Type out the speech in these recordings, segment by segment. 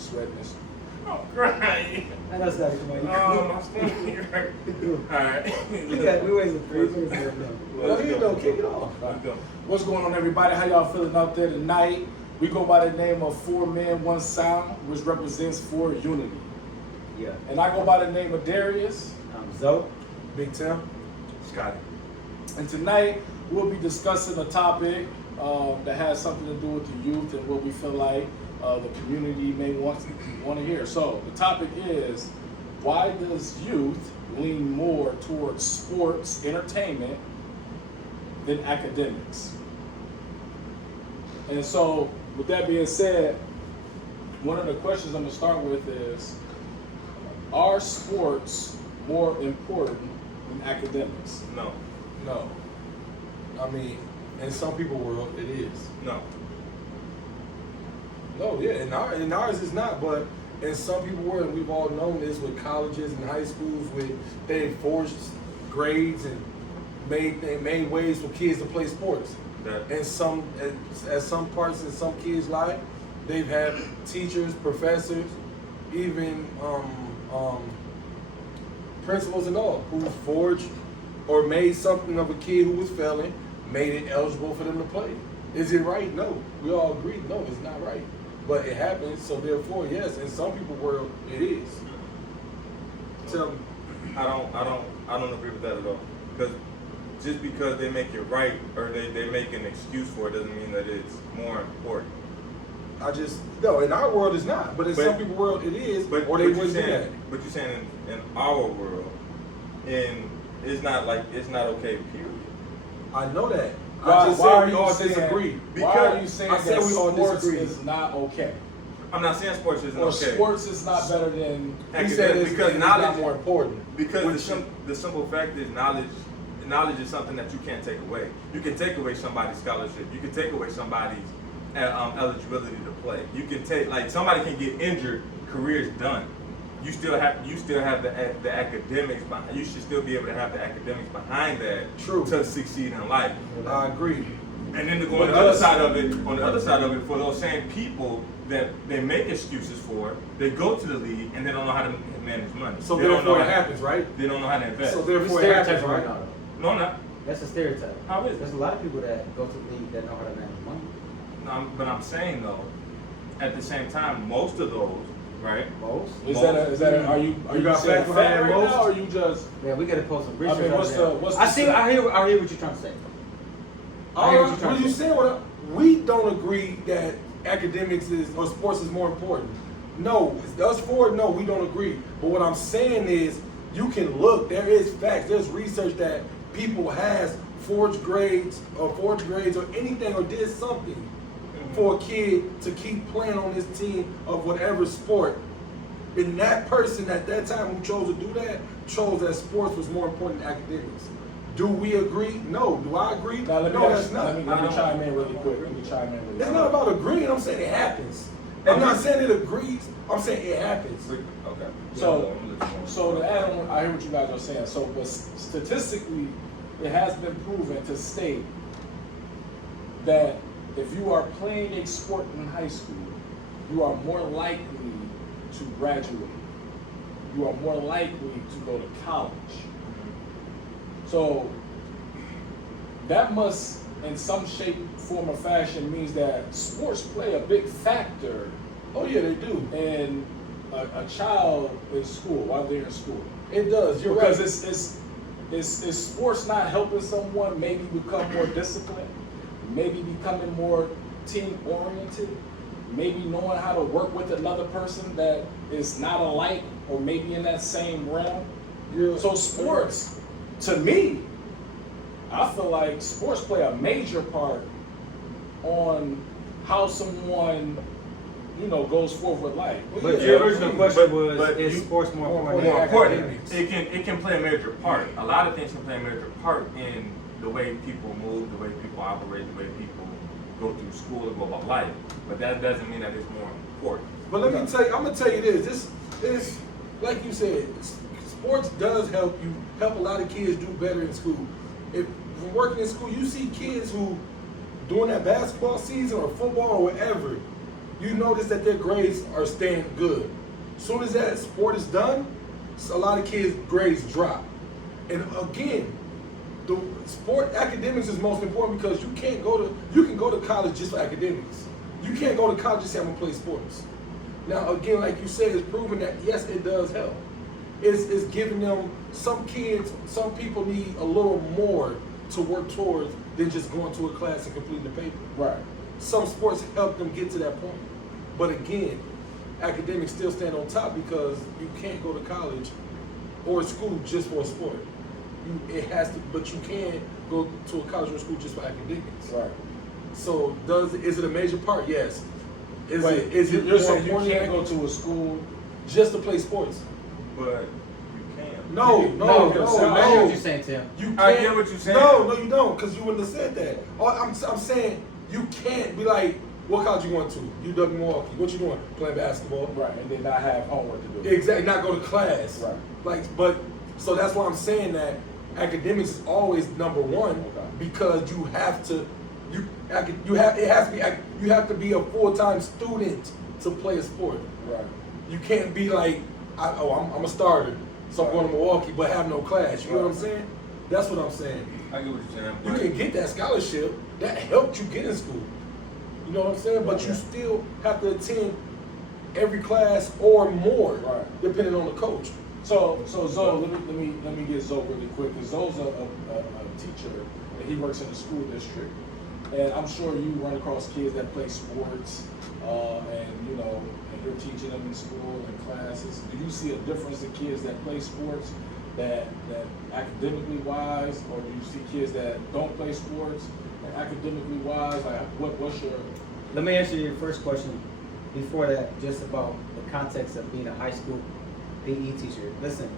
sweating this. Oh, great. And that's not come on. My stomach hurt. Alright. We wasted 3 minutes there. Well, here you go, kick it off. Let's go. What's going on, everybody? How y'all feeling out there tonight? We go by the name of 4 Men, 1 Sound, which represents 4 Unity. Yeah. And I go by the name of Darius. I'm Zoe. Big Tim. Scotty. And tonight, we'll be discussing a topic that has something to do with the youth and what we feel like the community may want to hear. So the topic is, why does youth lean more towards sports, entertainment, than academics? And so, with that being said, one of the questions I'm going to start with is, are sports more important than academics? No. No. I mean, in some people's world, it is. No. No, yeah, in ours it's not, but in some people's world, and we've all known this with colleges and high schools, they forged grades and made ways for kids to play sports. And at some parts in some kids' life, they've had teachers, professors, even principals and all, who forged or made something of a kid who was failing, made it eligible for them to play. Is it right? No. We all agree, no, it's not right. But it happens, so therefore, yes, in some people's world, it is. Tell me. I don't agree with that at all. Because just because they make it right or they make an excuse for it doesn't mean that it's more important. No, in our world it's not, but in some people's world it is, or they wouldn't do that. But you're saying in our world, it's not okay, period. I know that. Why, I just why said are we you all saying, disagree. Why are you saying I said that we all sports disagree. is not okay? I'm not saying sports isn't Or okay. sports is not better than He said it's because not knowledge more important. Because the simple fact is knowledge is something that you can't take away. You can take away somebody's scholarship. You can take away somebody's eligibility to play. You can take, like, somebody can get injured, career's done. You still have the academics behind. You should still be able to have the academics behind that. True. To succeed in life. I agree. And then to go on the other side of it, for those same people that they make excuses for, they go to the league and they don't know how to manage money. So they don't know therefore it how- happens, right? They don't know how to invest. So therefore it happens, right right? now. No, I'm not. That's a stereotype. How is it? There's a lot of people that go to the league that know how to manage money. No, but I'm saying though, at the same time, most of those, right? Most? are you got saying facts behind fact that, right most? now, or you just Yeah, we gotta post some research. I mean, what's on the- that. I hear what you're trying to say. I hear what you're trying What to you say. saying? We don't agree that academics or sports is more important. No, us four, no, we don't agree. But what I'm saying is, you can look. There is facts. There's research that people has forged grades or anything or did something for a kid to keep playing on this team of whatever sport. And that person at that time who chose to do that chose that sports was more important than academics. Do we agree? No. Do I agree? now let me No, ask- that's not. let me chime in really quick. It's not about agreeing. I'm saying it happens. I'm not saying it agrees. I'm saying it happens. Okay. So to add on, I hear what you guys are saying. So, but statistically, it has been proven to state that if you are playing a sport in high school, you are more likely to graduate. You are more likely to go to college. So that must, in some shape, form, or fashion, means that sports play a big factor Oh yeah, they do. in a child in school while they're in school. It does. You're Because right. is sports not helping someone maybe become more disciplined, maybe becoming more team oriented, maybe knowing how to work with another person that is not alike or maybe in that same realm. Yeah. So sports, to me, I feel like sports play a major part on how someone, goes forward with life. But Yeah, your original question but was, is you- sports more important more than important. academics? It can play a major part. A lot of things can play a major part in the way people move, the way people operate, the way people go through school and go about life. But that doesn't mean that it's more important. But let me tell you, I'm gonna tell you this. This is, like you said, sports does help a lot of kids do better in school. If from working in school, you see kids who, during that basketball season or football or whatever, you notice that their grades are staying good. Soon as that sport is done, a lot of kids' grades drop. And again, the sport academics is most important because you can go to college just for academics. You can't go to college just say I'm gonna play sports. Now again, like you said, it's proven that yes, it does help. It's giving them, some people need a little more to work towards than just going to a class and completing the paper. Right. Some sports help them get to that point. But again, academics still stand on top because you can't go to college or school just for a sport. But you can go to a college or school just for academics. Right. So is it a major part? Yes. Is Wait, it you're more saying you important can't go to a school? just to play sports? But you can. No. I get what you're saying, Tim. You can't. I get what you're saying. No, you don't, because you wouldn't have said that. I'm saying you can't be like, what college you going to? UW Milwaukee. What you doing? Playing basketball. Right, and then not have homework to do. Exactly. Not go to class. Right. So that's why I'm saying that academics is always number one, Okay. because you have to be a full-time student to play a sport. Right. You can't be like, I'm a starter, so I'm going to Milwaukee, but have no class. You know what I'm saying? That's what I'm saying. I get what you're saying. You but- can get that scholarship. That helped you get in school. You know what I'm saying? But you still have to attend every class or more, Right. depending on the coach. So Zoe, let me get Zoe really quick, because Zoe's a teacher, and he works in the school district, and I'm sure you run across kids that play sports, and you're teaching them in school and classes. Do you see a difference in kids that play sports, that academically wise, or do you see kids that don't play sports and academically wise? Like, what's your? Let me answer your first question before that, just about the context of being a high school PE teacher. Listen,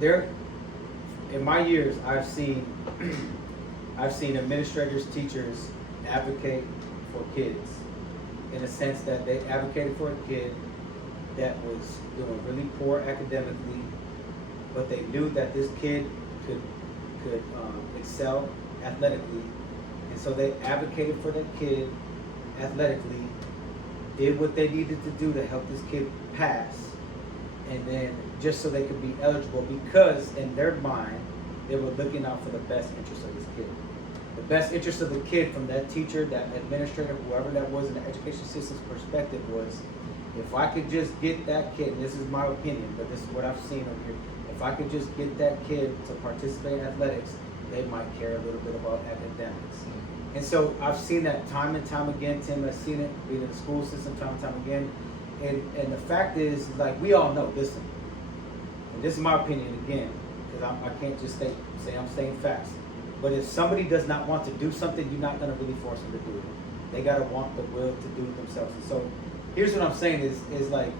in my years, I've seen administrators, teachers advocate for kids, in a sense that they advocated for a kid that was doing really poor academically, but they knew that this kid could excel athletically, and so they advocated for that kid athletically, did what they needed to do to help this kid pass, and then just so they could be eligible, because in their mind they were looking out for the best interest of this kid. The best interest of the kid from that teacher, that administrator, whoever that was in the education system's perspective was, if I could just get that kid, and this is my opinion, but this is what I've seen over here, if I could just get that kid to participate in athletics, they might care a little bit about academics. And so I've seen that time and time again. Tim has seen it, being in the school system time and time again. And the fact is, like, we all know, listen, and this is my opinion again, because I can't just say I'm staying fast. But if somebody does not want to do something, you're not going to really force them to do it. They got to want the will to do it themselves. And so here's what I'm saying is like,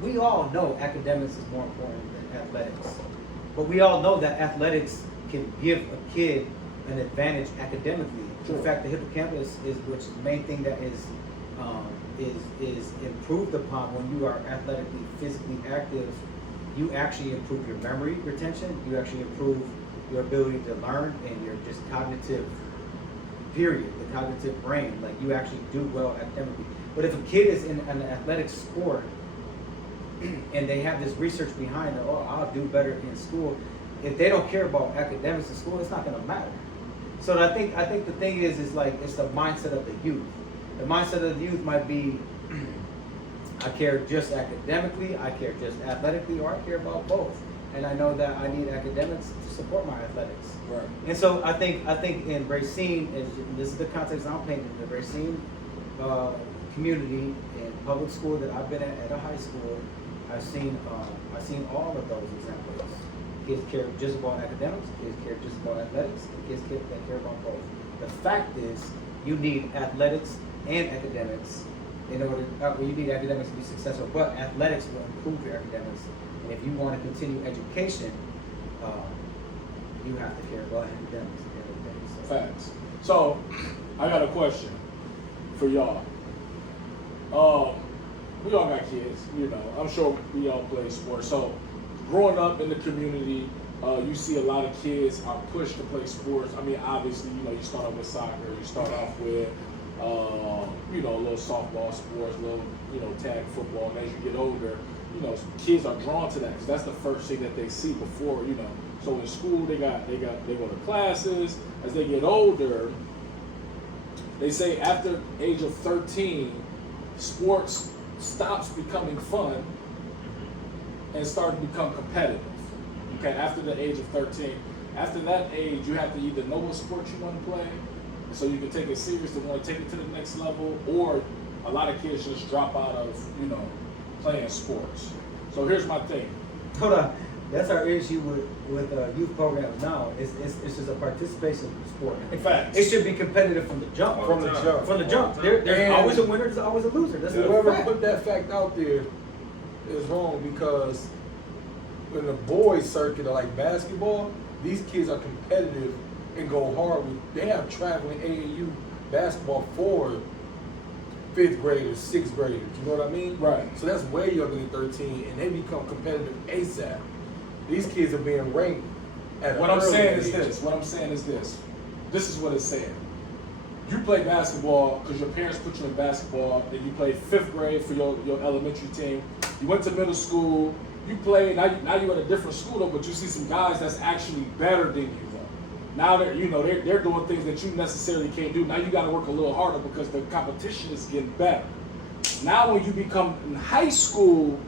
we all know academics is more important than athletics. But we all know that athletics can give a kid an advantage academically. Sure. In fact, the hippocampus which is the main thing that is improved upon when you are athletically, physically active. You actually improve your memory retention. You actually improve your ability to learn and your just cognitive period, the cognitive brain. Like, you actually do well academically. But if a kid is in an athletic sport and they have this research behind it, oh, I'll do better in school. If they don't care about academics in school, it's not going to matter. So I think the thing is like, it's the mindset of the youth. The mindset of the youth might be, I care just academically, I care just athletically, or I care about both. And I know that I need academics to support my athletics. Right. And so I think in Racine, this is the context I'm painting, the Racine community and public school that I've been at a high school, I've seen all of those examples. Kids care just about academics, kids care just about athletics, and kids that care about both. The fact is, you need athletics and academics in order, you need academics to be successful, but athletics will improve your academics. And if you want to continue education, you have to care about academics and everything. So. Facts. So, I got a question for y'all. We all got kids, I'm sure we all play sports. So, growing up in the community, you see a lot of kids are pushed to play sports. I mean, obviously, you start off with soccer, you start off with you know, a little softball sports, little, you know, tag football. And as you get older, you know, kids are drawn to that because that's the first thing that they see before, you know. So in school, they go to classes. As they get older, they say after age of 13, sports stops becoming fun and start to become competitive. Okay, after the age of 13. After that age, you have to either know what sport you want to play, so you can take it serious and want to take it to the next level, or a lot of kids just drop out of, you know, playing sports. So here's my thing. Hold on. That's our issue with youth programs now. It's just a participation sport. In fact, It should be competitive from the jump. From the jump. From the jump. All the There's time. always a winner, there's always a loser. That's Whoever a fact. put that fact out there is wrong, because in the boys circuit, like basketball, these kids are competitive and go hard. They have traveling AAU basketball for 5th graders, 6th graders. You know what I mean? Right. So that's way younger than 13, and they become competitive ASAP. These kids are being ranked at what an I'm early saying is age. this. What I'm saying is this. This is what it's saying. You play basketball because your parents put you in basketball, and you played 5th grade for your elementary team. You went to middle school. You played. Now you're at a different school though, but you see some guys that's actually better than you though. Now they're doing things that you necessarily can't do. Now you got to work a little harder because the competition is getting better. Now when you become in high school,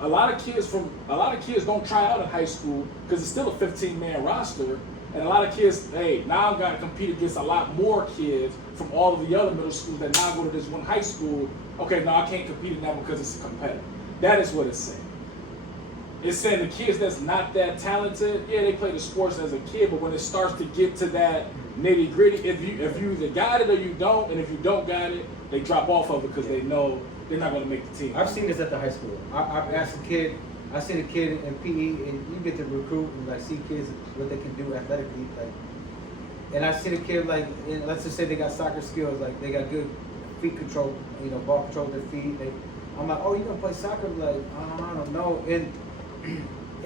a lot of kids don't try out in high school because it's still a 15-man roster, and a lot of kids, hey, now I've got to compete against a lot more kids from all of the other middle schools that now go to this one high school. Okay, now I can't compete in that because it's competitive. That is what it's saying. It's saying the kids that's not that talented, yeah, they play the sports as a kid, but when it starts to get to that nitty gritty, if you either got it or you don't, and if you don't got it, they drop off of it because they know they're not going to make the team. I've seen this at the high school. I've asked a kid, I seen a kid in PE, and you get to recruit and like see kids what they can do athletically, like. And I seen a kid like, let's just say they got soccer skills, like they got good feet control, you know, ball control with their feet. I'm like, oh, you gonna play soccer? Like, I don't know.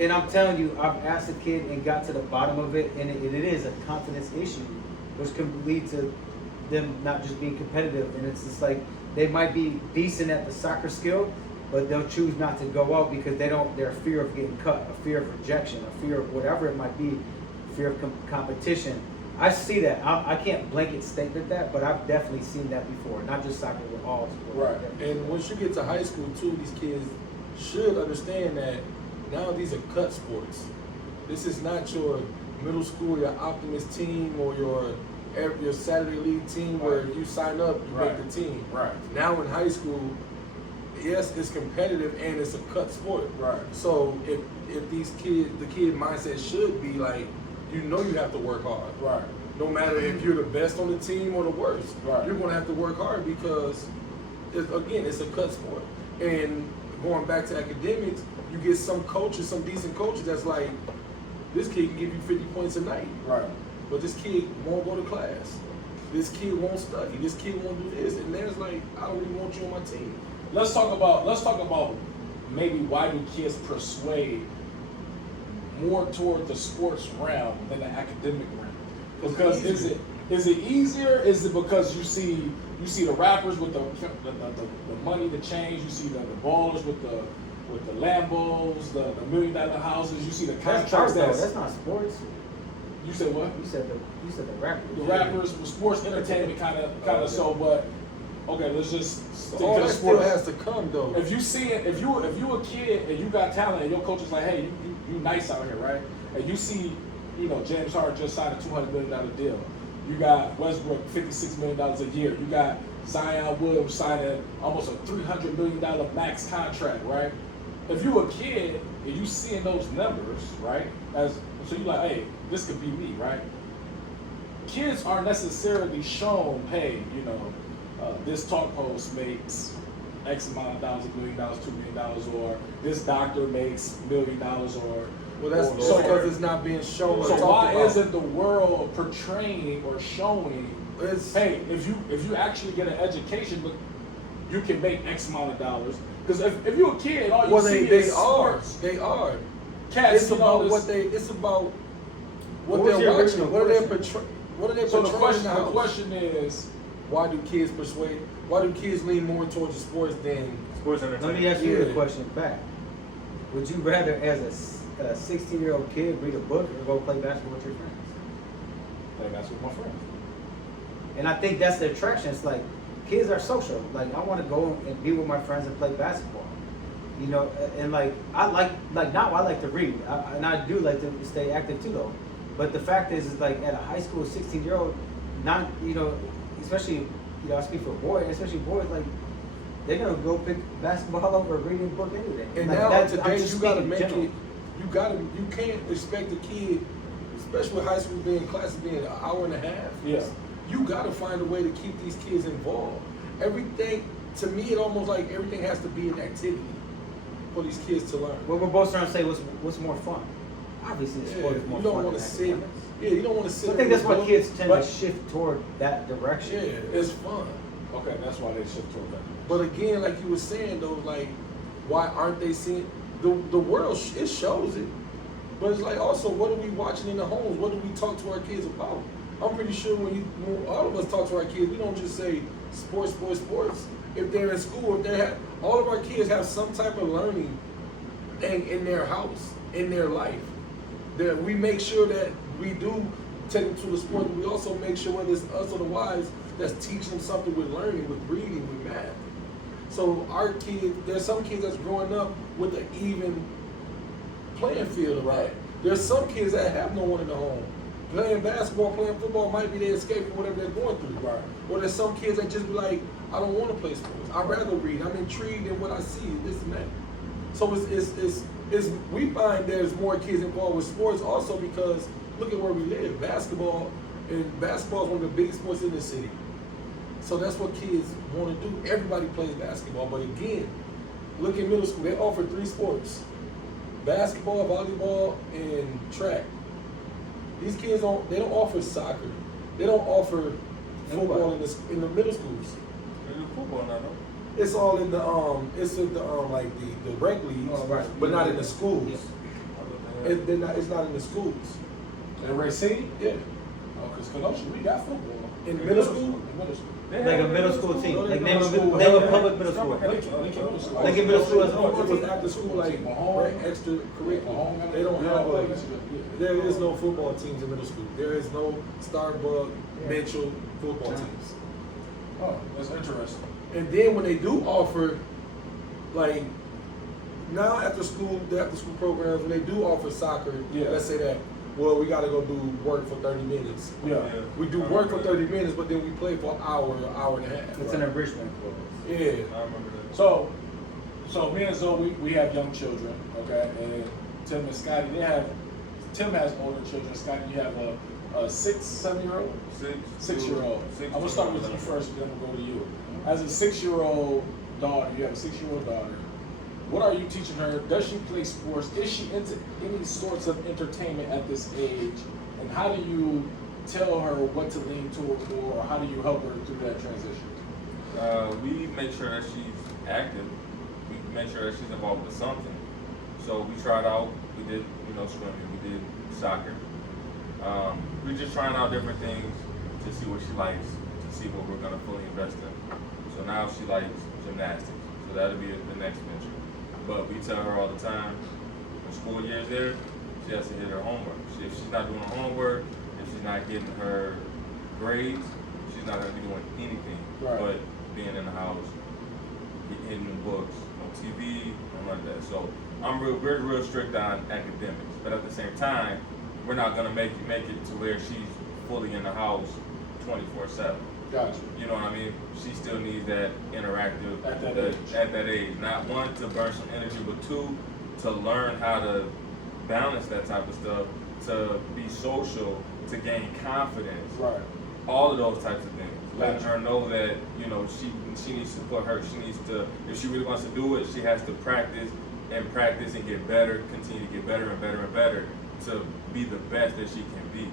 And I'm telling you, I've asked a kid and got to the bottom of it, and it is a confidence issue, which can lead to them not just being competitive. And it's just like they might be decent at the soccer skill, but they'll choose not to go out because they're fear of getting cut, a fear of rejection, a fear of whatever it might be, fear of competition. I see that. I can't blanket statement that, but I've definitely seen that before. Not just soccer, with all sports. Right. And once you get to high school too, these kids should understand that now these are cut sports. This is not your middle school, your Optimist team, or your Saturday league team where you sign up, you make the team. Right. Now in high school, yes, it's competitive and it's a cut sport. Right. So if these kids, the kid mindset should be like, you know, you have to work hard. Right. No matter if you're the best on the team or the worst, Right. you're going to have to work hard because, it's a cut sport. And going back to academics, you get some coaches, some decent coaches that's like, this kid can give you 50 points a night, Right. but this kid won't go to class. This kid won't study. This kid won't do this. And there's like, I don't really want you on my team. Let's talk about maybe why do kids persuade more toward the sports realm than the academic realm? Because is it easier? Is it because you see the rappers with the money, the change? You see the ballers with the Lambos, the $1 million houses. You see the That's contracts. art, though. That's not sports. You said what? You said the rappers. The rappers, sports entertainment kind of so, but okay, let's just stick All to the that still sports. has to come though. If you a kid and you got talent and your coach is like, hey, you nice out here, right? And you see, James Harden just signed a $200 million deal. You got Westbrook $56 million a year. You got Zion Williams signing almost a $300 million max contract, right? If you a kid and you seeing those numbers, right? So you like, hey, this could be me, right? Kids aren't necessarily shown, hey, this talk post makes X amount of dollars, $1 million, $2 million, or this doctor makes $1 million, or Well, that's so because it's not being shown. or so talked why about. isn't the world portraying or showing? It's- Hey, if you actually get an education, but you can make X amount of dollars. Because if you're a kid, all you Well, see they is are. sports. They are. Cats, It's about what they. It's about what What was they're your watching. original What are they question? portraying? What are they So the portraying question, in the house? question is, Why do kids lean more towards the sports than? Sports Let entertainment. me ask you Yeah. a question back. Would you rather, as a 16-year-old kid, read a book or go play basketball with your friends? Like that's with my friends. And I think that's the attraction. It's like kids are social. Like I want to go and be with my friends and play basketball. You know, and like I like now I like to read, and I do like to stay active too though. But the fact is like at a high school 16-year-old, not especially I speak for boys, especially boys like they're gonna go pick basketball over reading a book any day. And like, now I'm today just you gotta speaking make general. it. You can't expect a kid, especially with high school classes being an hour and a half. Yeah. You gotta find a way to keep these kids involved. Everything, to me, it almost like everything has to be an activity for these kids to learn. Well, we're both trying to say what's more fun. Obviously, the Yeah, sport is more you don't fun. want than to sit. academics. Yeah, you don't want to sit. So I think that's why kids tend but, to shift toward that direction. Yeah, it's fun. Okay, that's why they shift toward that. But again, like you were saying though, like why aren't they seeing the world? It shows it, but it's like also what are we watching in the homes? What do we talk to our kids about? I'm pretty sure when all of us talk to our kids, we don't just say sports, sports, sports. If they're in school, all of our kids have some type of learning thing in their house, in their life. That we make sure that we do take them to the sport, but we also make sure whether it's us or the wives that's teaching them something with learning, with reading, with math. So our kids, there's some kids that's growing up with an even playing field, right? There's some kids that have no one in the home. Playing basketball, playing football might be their escape from whatever they're going through. Right. Or there's some kids that just be like, I don't want to play sports. I'd rather read. I'm intrigued in what I see, this and that. So it's we find there's more kids involved with sports also because look at where we live. Basketball is one of the biggest sports in the city. So that's what kids want to do. Everybody plays basketball, but again, look at middle school. They offer 3 sports: basketball, volleyball, and track. These kids don't offer soccer. They don't offer football in the middle schools. They do football now, though. It's all in the like the rec leagues, Oh, right. but not in the schools. Yeah. It's not in the schools. And Racine? Yeah. Oh, because Kenosha, we got football. In middle school? In middle school. They Like have a middle school team. No, they Like middle name school. a public middle school. Lincoln Middle School. Like in middle school as No, well. it was after school like extracurricular. They don't have there is no football teams in middle school. There is no Starbuck, Mitchell football teams. Oh, that's interesting. And then when they do offer, like now after school, the after school programs, when they do offer soccer, Yeah. let's say that, well, we got to go do work for 30 minutes. Yeah. We do work for 30 minutes, but then we play for an hour and a half. It's an enrichment course. Yeah. I remember that. So me and Zoe, we have young children, okay? And Tim and Scotty, Tim has older children. Scotty, you have a 6, 7-year-old? 6-year-old. I'm gonna start with you first, then we'll go to you. As a 6-year-old daughter, you have a 6-year-old daughter. What are you teaching her? Does she play sports? Is she into any sorts of entertainment at this age? And how do you tell her what to lean towards more, or how do you help her through that transition? We make sure that she's active. We make sure that she's involved with something. So we tried out. We did, swimming. We did soccer. We're just trying out different things to see what she likes, to see what we're gonna fully invest in. So now she likes gymnastics. So that'll be the next venture. But we tell her all the time, when school year's there, she has to hit her homework. If she's not doing her homework, if she's not getting her grades, she's not gonna be doing anything but being in the house, hitting the books, on TV, and like that. So we're real strict on academics, but at the same time, we're not gonna make it to where she's fully in the house 24/7. Gotcha. You know what I mean? She still needs that interactive At that age. At that age. Not one, to burn some energy, but 2, to learn how to balance that type of stuff, to be social, to gain confidence. Right. All of those types of things. Letting Gotcha. her know that, she needs to, if she really wants to do it, she has to practice and get better, continue to get better and better and better to be the best that she can be.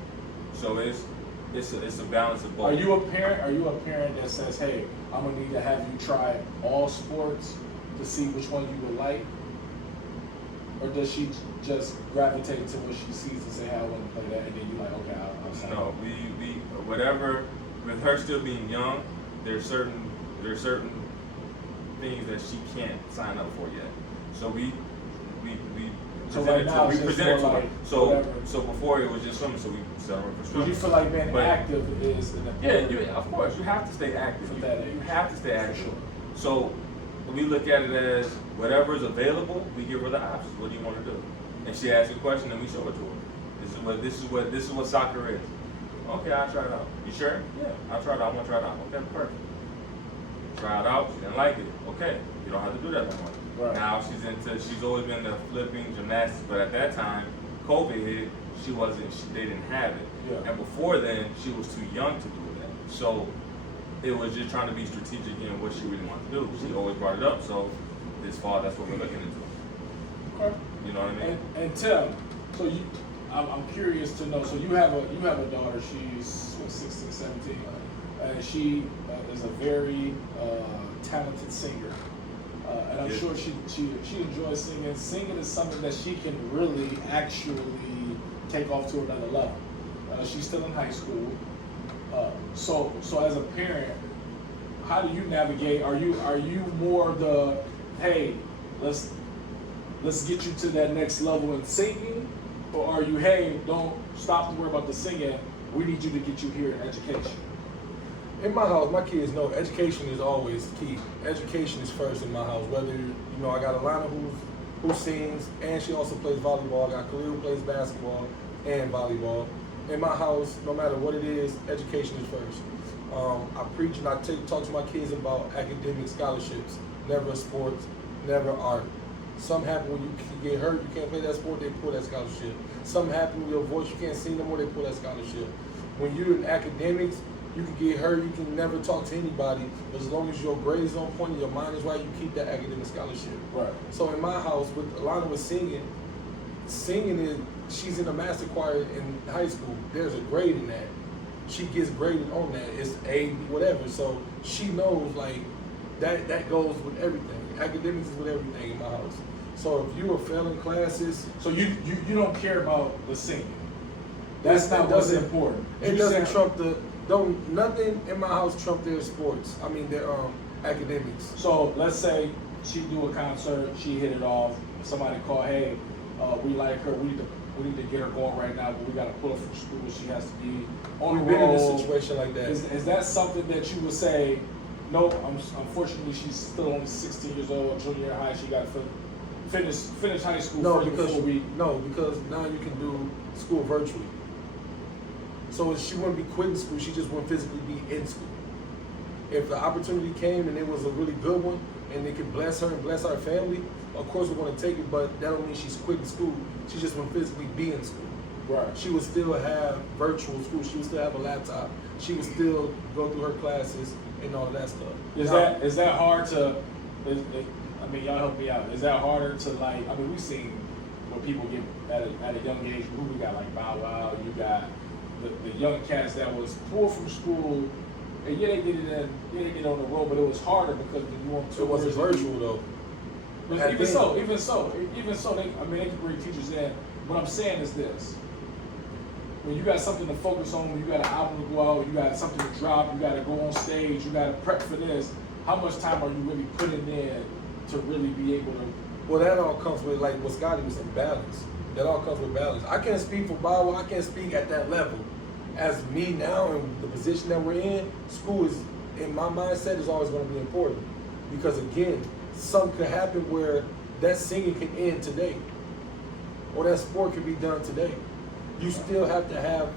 So it's a balance of both. Are you a parent that says, hey, I'm gonna need to have you try all sports to see which one you would like? Or does she just gravitate to what she sees and say, hey, I want to play that, and then you're like, okay, I'll sign No, up? we whatever, with her still being young, there's certain things that she can't sign up for yet. So we So presented right now to, it's we just presented more to her. like So whatever. before it was just swimming, so we set her up for Do swimming. you feel like being But- active is an important? Yeah, of course, you have to stay active. For that age. You have to stay For active. sure. So we look at it as whatever is available, we give her the options. What do you want to do? And she asks a question, and we show it to her. This is what soccer is. Okay, I'll try it out. You sure? Yeah, I'll try it out. I want to try it out. Okay, perfect. Try it out. She didn't like it. Okay, you don't have to do that no more. Right. Now she's always been the flipping gymnastics, but at that time, COVID hit. They didn't have it. Yeah. And before then, she was too young to do that. So it was just trying to be strategic in what she really wanted to do. She always brought it up. So this fall, that's what we're looking into. Okay. You know what I mean? And Tim, so I'm curious to know. So you have a daughter. She's 16, 17, and she is a very talented singer. And I'm Yeah. sure she enjoys singing. Singing is something that she can really actually take off to another level. She's still in high school. So as a parent, how do you navigate? Are you more the, hey, let's get you to that next level in singing, or are you, hey, don't stop to worry about the singing, we need you to get you here in education? In my house, my kids know education is always key. Education is first in my house. Whether I got Alana who sings, and she also plays volleyball. I got Khalil who plays basketball and volleyball. In my house, no matter what it is, education is first. I preach and I talk to my kids about academic scholarships. Never sports, never art. Something happen when you get hurt, you can't play that sport, they pull that scholarship. Something happen with your voice, you can't sing no more, they pull that scholarship. When you're in academics, you can get hurt, you can never talk to anybody, but as long as your grades on point and your mind is right, you keep that academic scholarship. Right. So in my house, with Alana was singing is, she's in a master choir in high school. There's a grade in that. She gets graded on that. It's A, whatever. So she knows like that goes with everything. Academics is with everything in my house. So if you are failing classes, So you don't care about the singing. That's not what's important. It You doesn't said- trump nothing in my house trump their sports. I mean their academics. So let's say she do a concert, she hit it off. Somebody call, hey, we like her. We need to get her going right now, but we got to pull her from school. She has to be on We've the been in road. a situation like that. Is that something that you would say? No, unfortunately, she's still only 16 years old, junior high. She got to finish high school. No, first because before because now you can do school virtually. So she wouldn't be quitting school, she just wouldn't physically be in school. If the opportunity came and it was a really good one and it could bless her and bless our family, of course we're gonna take it, but that don't mean she's quitting school. She just wouldn't physically be in school. Right. She would still have virtual school, she would still have a laptop, she would still go through her classes and all that stuff. Is that hard to? I mean, y'all help me out. Is that harder to like? I mean, we've seen when people get at a young age. Who we got like Bow Wow. You got the young cats that was pulled from school. And yeah, they did it on the road, but it was harder because you want to. It wasn't virtual though. But At even then- so, they can bring teachers in. What I'm saying is this: when you got something to focus on, when you got an album to go out, you got something to drop, you got to go on stage, you got to prep for this. How much time are you really putting in to really be able to? Well, that all comes with, like what Scotty was saying, balance. That all comes with balance. I can't speak for Bow Wow, I can't speak at that level. As me now in the position that we're in, school is, in my mindset, is always going to be important. Because again, something could happen where that singing can end today. Or that sport can be done today. You still have to have,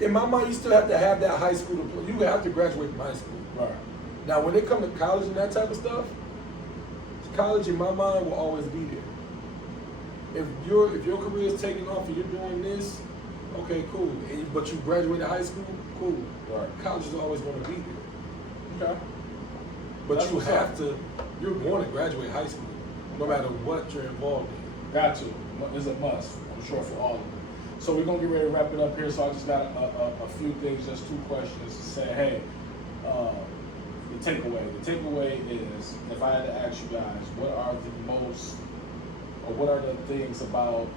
in my mind, you still have to have that high school diploma. You have to graduate from high school. Right. Now, when it comes to college and that type of stuff, college in my mind will always be there. If your career is taking off and you're doing this, okay, cool. But you graduated high school, cool. Right. College is always going to be there. Okay. But That's you what's have up. to. You're going to graduate high school, no matter what you're involved in. Got to. It's a must. I'm sure for all of them. So we're gonna get ready to wrap it up here. So I just got a few things, just 2 questions to say. Hey, the takeaway. The takeaway is, if I had to ask you guys, what are the things about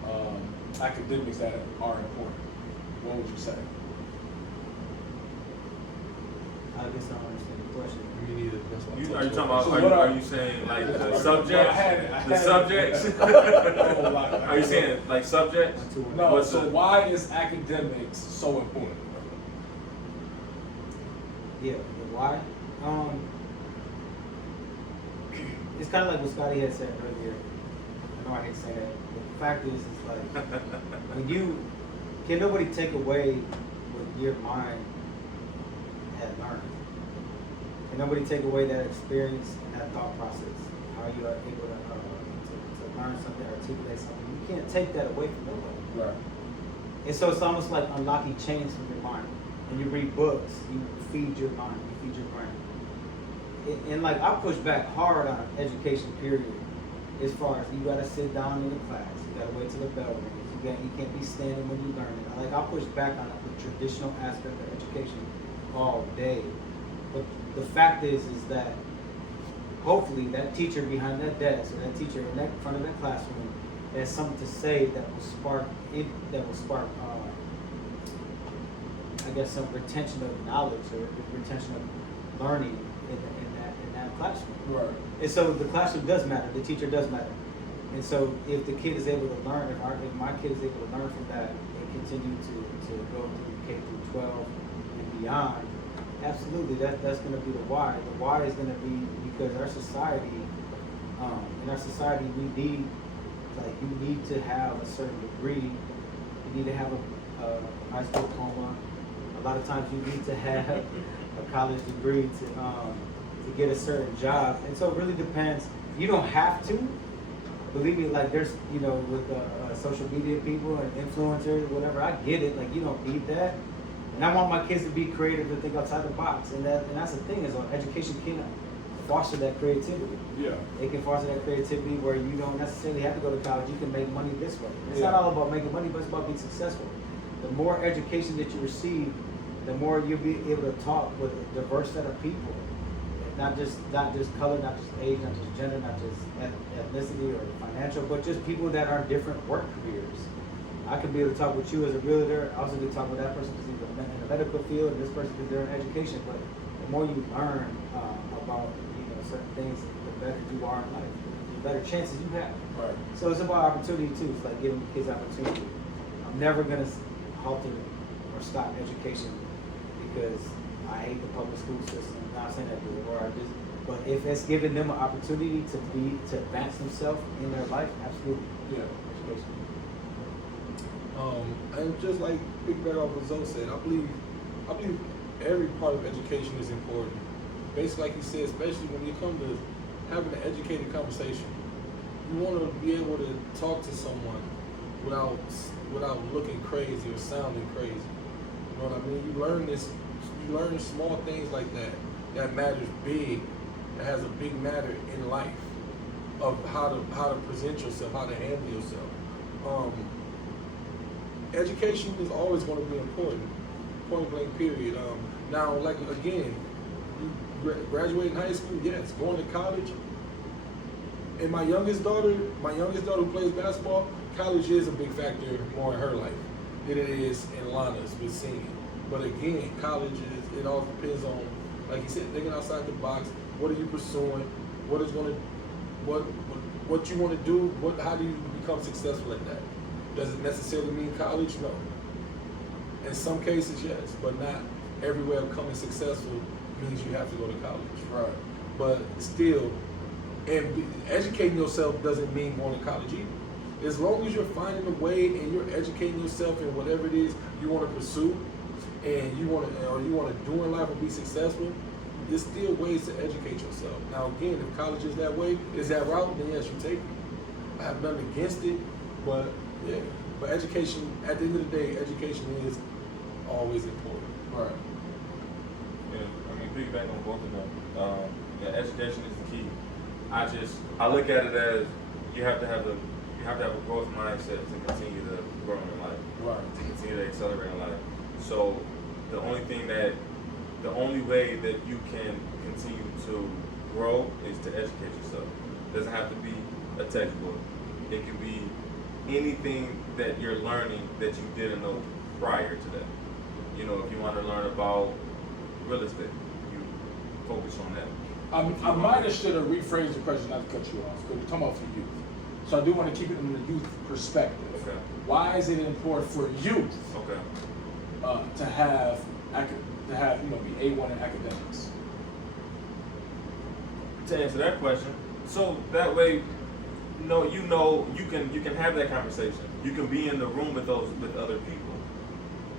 academics that are important? What would you say? I guess I don't understand the question. Me neither. That's why I Are you told talking about? So Are what you, I- are you saying like the I subjects? had it, I The had it. subjects? Oh, like- Are you saying like subjects? No, What's so the- why is academics so important? Yeah, the why? It's kind of like what Scotty had said earlier. I know I hate to say that, but the fact is, it's like when you can nobody take away what your mind had learned. Can nobody take away that experience and that thought process? How you are able to learn something, articulate something. You can't take that away from nobody. Right. And so it's almost like unlocking chains from your mind. When you read books, you feed your mind, you feed your brain. And like I push back hard on education, period. As far as you gotta sit down in the class, you gotta wait till the bell rings. You can't be standing when you learn it. Like I push back on the traditional aspect of education all day. But the fact is that hopefully that teacher behind that desk or that teacher in that front of that classroom has something to say that will spark I guess some retention of knowledge or retention of learning in that classroom. Right. And so the classroom does matter, the teacher does matter. And so if the kid is able to learn, if my kid is able to learn from that and continue to go through K through 12 and beyond, absolutely, that's going to be the why. The why is going to be because our society, in our society, we need, like, you need to have a certain degree. You need to have a high school diploma. A lot of times you need to have a college degree to get a certain job. And so it really depends. You don't have to. Believe me, like there's, with social media people and influencers, whatever, I get it. Like you don't need that. And I want my kids to be creative and think outside the box. And that's the thing is, education can foster that creativity. Yeah. It can foster that creativity where you don't necessarily have to go to college. You can make money this way. It's not all about making money, but it's about being successful. The more education that you receive, the more you'll be able to talk with a diverse set of people. Not just color, not just age, not just gender, not just ethnicity or financial, but just people that are different work careers. I could be able to talk with you as a realtor. I also could talk with that person because he's in the medical field, and this person because they're in education. But the more you learn about certain things, the better you are in life, the better chances you have. Right. So it's about opportunity too. It's like giving kids opportunity. I'm never gonna halter or stop education because I hate the public school system. I'm not saying that, or I just. But if it's giving them an opportunity to advance themselves in their life, absolutely. Yeah. Education. And just like piggyback off what Zoe said, I believe every part of education is important. Basically, like he said, especially when you come to having an educated conversation, you want to be able to talk to someone without looking crazy or sounding crazy. You know what I mean? You learn small things like that matters big, that has a big matter in life of how to present yourself, how to handle yourself. Education is always going to be important, point blank period. Now, like again, you graduating high school, yes, going to college. And my youngest daughter who plays basketball, college is a big factor more in her life than it is in Lana's with singing. But again, college it all depends on, like you said, thinking outside the box. What are you pursuing? What you want to do? How do you become successful at that? Does it necessarily mean college? No. In some cases, yes, but not everywhere becoming successful means you have to go to college. Right. But still, educating yourself doesn't mean going to college either. As long as you're finding a way and you're educating yourself in whatever it is you want to pursue, and you want to do in life and be successful, there's still ways to educate yourself. Now, again, if college is that way, is that route, then yes, you take it. I have nothing against it, but yeah. But education, at the end of the day, education is always important. Right. Yeah, I mean, piggyback on both of them. Education is the key. I look at it as you have to have a growth mindset to continue to grow in life, Right. to continue to accelerate in life. So the only way that you can continue to grow is to educate yourself. It doesn't have to be a textbook. It can be anything that you're learning that you didn't know prior to that. If you want to learn about real estate, focus on that. I might have should have rephrased the question, not to cut you off, because we're talking about for youth. So I do want to keep it in the youth perspective. Okay. Why is it important for youth Okay. to have be A1 in academics? To answer that question, so that way, you can have that conversation. You can be in the room with other people.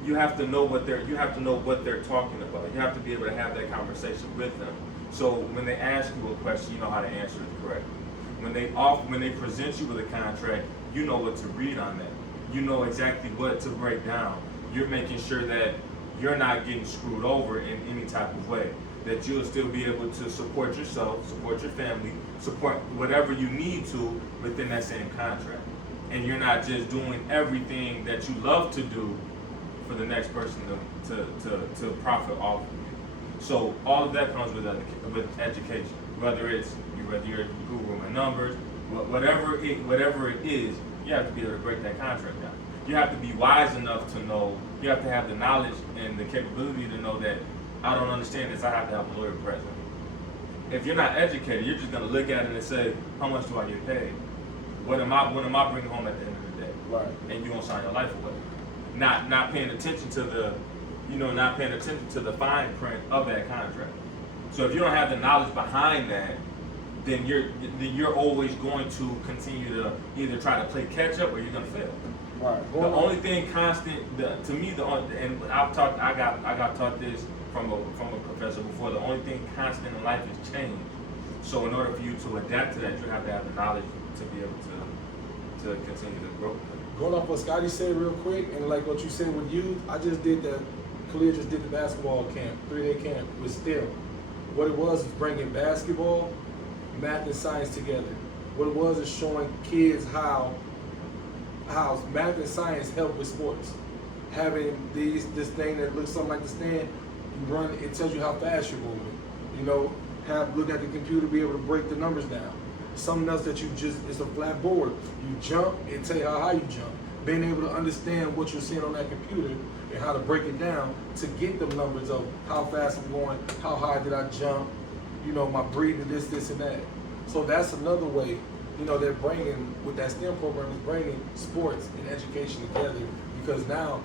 You have to know what they're talking about. You have to be able to have that conversation with them. So when they ask you a question, you know how to answer it correctly. When they present you with a contract, you know what to read on that. You know exactly what to break down. You're making sure that you're not getting screwed over in any type of way. That you'll still be able to support yourself, support your family, support whatever you need to within that same contract. And you're not just doing everything that you love to do for the next person to profit off of you. So all of that comes with education. Whether you're Google my numbers, whatever it is, you have to be able to break that contract down. You have to be wise enough to know. You have to have the knowledge and the capability to know that I don't understand this. I have to have a lawyer present. If you're not educated, you're just going to look at it and say, "How much do I get paid? What am I bringing home at the end of the day?" Right. And you're gonna sign your life away. Not paying attention to the fine print of that contract. So if you don't have the knowledge behind that, then you're always going to continue to either try to play catch up or you're gonna fail. Right. The only thing constant, and I got taught this from a professor before. The only thing constant in life is change. So in order for you to adapt to that, you have to have the knowledge to be able to continue to grow. Going off what Scotty said real quick, and like what you said with youth, Khalil just did the basketball camp, 3-day camp with Still. What it was is bringing basketball, math, and science together. What it was is showing kids how math and science help with sports. Having this thing that looks something like the stand, you run, it tells you how fast you're moving. Look at the computer, be able to break the numbers down. Something else that it's a flat board. You jump, it tell you how high you jump. Being able to understand what you're seeing on that computer and how to break it down to get the numbers of how fast I'm going, how high did I jump, my breathing, this and that. So that's another way, they're bringing, with that STEM program, is bringing sports and education together, because now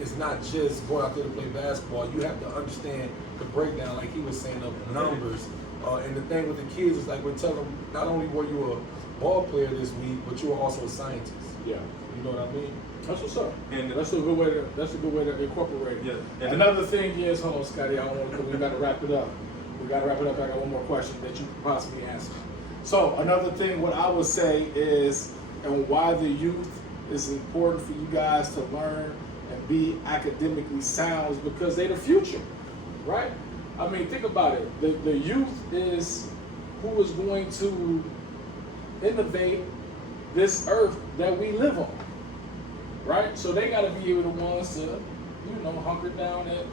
it's not just going out there to play basketball. You have to understand the breakdown, like he was saying, of numbers. And the thing with the kids is like we're telling them, not only were you a ball player this week, but you were also a scientist. Yeah. You know what I mean? That's what's up. And That's a good way to incorporate it. Yeah. And Another thing is, hold on, Scotty, we got to wrap it up. I got one more question that you could possibly answer. So another thing, what I would say is, and why the youth is important for you guys to learn and be academically sound, is because they're the future, right? I mean, think about it. The youth is who is going to innovate this earth that we live on, right? So they got to be able to ones to, hunker down and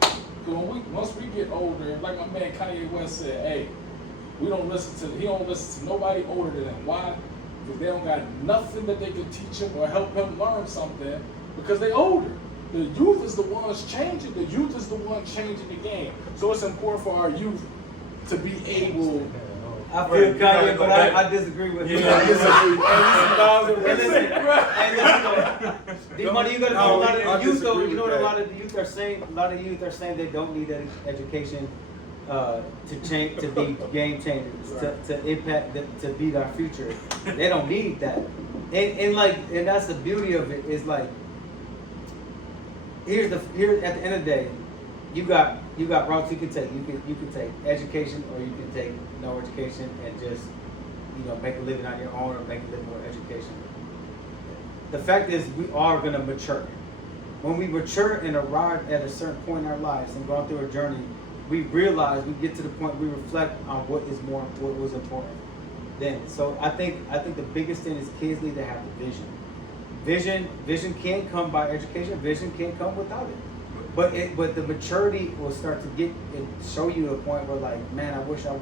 once we get older, like my man Kanye West said, hey, he don't listen to nobody older than him. Why? Because they don't got nothing that they can teach him or help him learn something because they older. The youth is the ones changing. The youth is the one changing the game. So it's important for our youth to be able. I feel Kanye, but I disagree with him. Yeah, I disagree. The money you gotta know, a lot of the youth though, you know what a lot of the youth are saying? A lot of youth are saying they don't need education to be game changers, to impact, to beat our future. They don't need that. And that's the beauty of it, is like, here at the end of the day, you got routes you can take. You can take education, or you can take no education and just make a living on your own, or make a living with education. The fact is, we are gonna mature. When we mature and arrive at a certain point in our lives and go through a journey, we realize, we get to the point we reflect on what was important then. So I think the biggest thing is kids need to have the vision. Vision can't come by education. Vision can't come without it. But the maturity will start to get and show you a point where, like, man, I wish I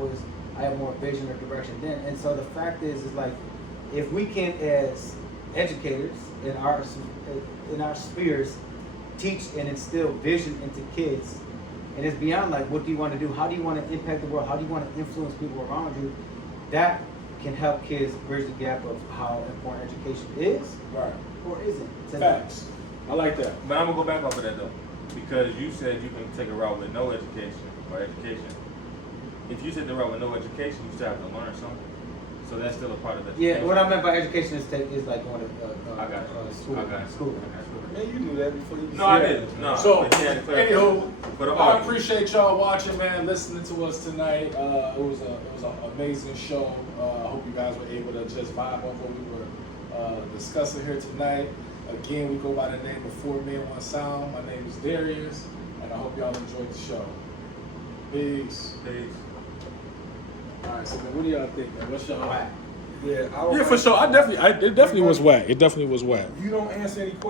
had more vision or direction then. And so the fact is like, if we can, as educators in our spheres, teach and instill vision into kids, and it's beyond like what do you want to do? How do you want to impact the world? How do you want to influence people around you? That can help kids bridge the gap of how important education is Right. or isn't. to them. Facts. I like that. But I'm gonna go back off of that though, because you said you can take a route with no education or education. If you take the route with no education, you still have to learn something. So that's still a part of education. Yeah, what I meant by education is like going to I got you. school. I got you. School. Man, you knew that before you No, I said didn't. No. So, but you had to clarify. anywho, For the I audience. appreciate y'all watching, man, listening to us tonight. It was an amazing show. I hope you guys were able to just vibe off what we were discussing here tonight. Again, we go by the name of 4 Men, 1 Sound. My name is Darius, and I hope y'all enjoyed the show. Peace. Peace. All right, so then what do y'all think, man? What's y'all? Yeah, I don't Yeah, for think- sure. It definitely was wet. It definitely was wet. You don't answer any questions.